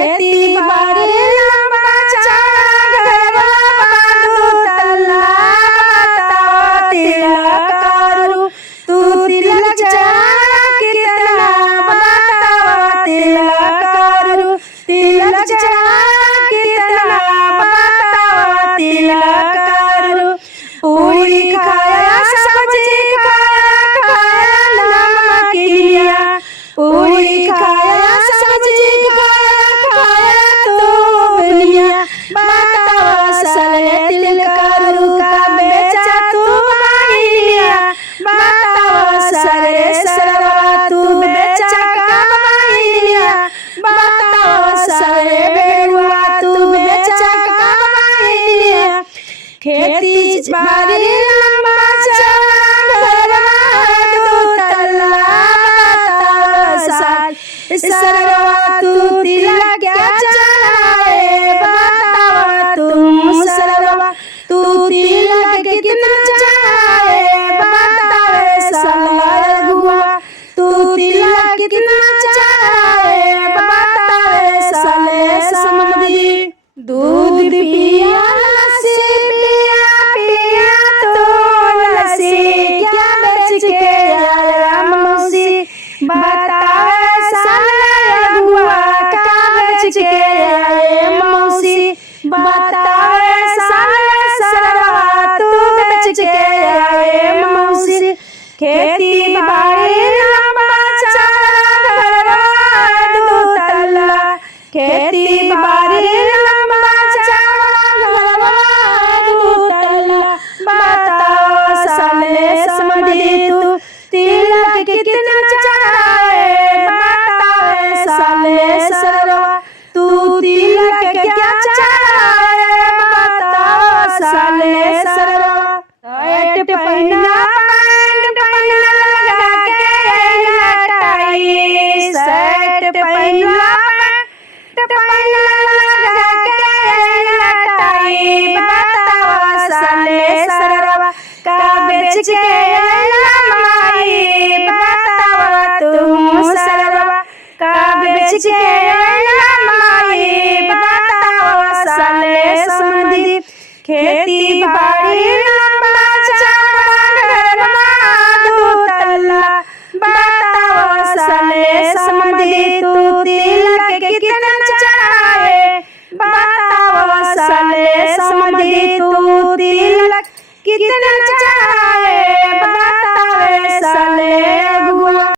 खेती बाड़ी लंबा चौड़ा घरवा दू तल्ला बतावा तिलक करू तू तिलक चढ़ा कितना बतावा तिलक करू तिलक चढ़ा कितना बतावा तिलक करू पूरी खाया सब्जी खाया खाया नमकीनिया पूरी खाया सब्जी खाया खाया तू दुनिया बतावा सले तिल करू का बेचा तू माहिनिया बतावा सरे सरवा तू बेचा का माहिनिया बतावा सरे बेरुआ तू बेचा का माहिनिया खेती बाड़ी लंबा चौड़ा घरवा दू तल्ला बतावा साल सरवा तू तिलक क्या चढ़ाए बतावा तुम सरवा तू तिलक कितना चढ़ाए बतावे सला गुआ तू तिलक कितना चढ़ाए बतावे सले समधी दूध पिया लस्सी पिया पिया तो लस्सी क्या बेच के आया मौसी बतावे सले गुआ का बेच के आए मौसी बतावे सले सरवा तू बेच के आए मौसी खेती बाड़ी लंबा चौड़ा घरवा दू तल्ला खेती बाड़ी लंबा चौड़ा घरवा दू तल्ला बतावा सले समधी तू तिलक कितना चढ़ाए बतावे सले सरवा तू तिलक क्या चढ़ाए बतावा सले सरवा शर्ट पहना पैंट पहना लगा के लटाई शर्ट पहना पैंट पहना लगा के लटाई बतावा सले सरवा का बेच के लमाई बतावा तुम सरवा का बेच के लमाई बतावा सले समधी खेती बाड़ी लंबा चौड़ा घरवा दू तल्ला बतावा सले समधी तू तिलक कितना चढ़ाए बतावा सले समधी तू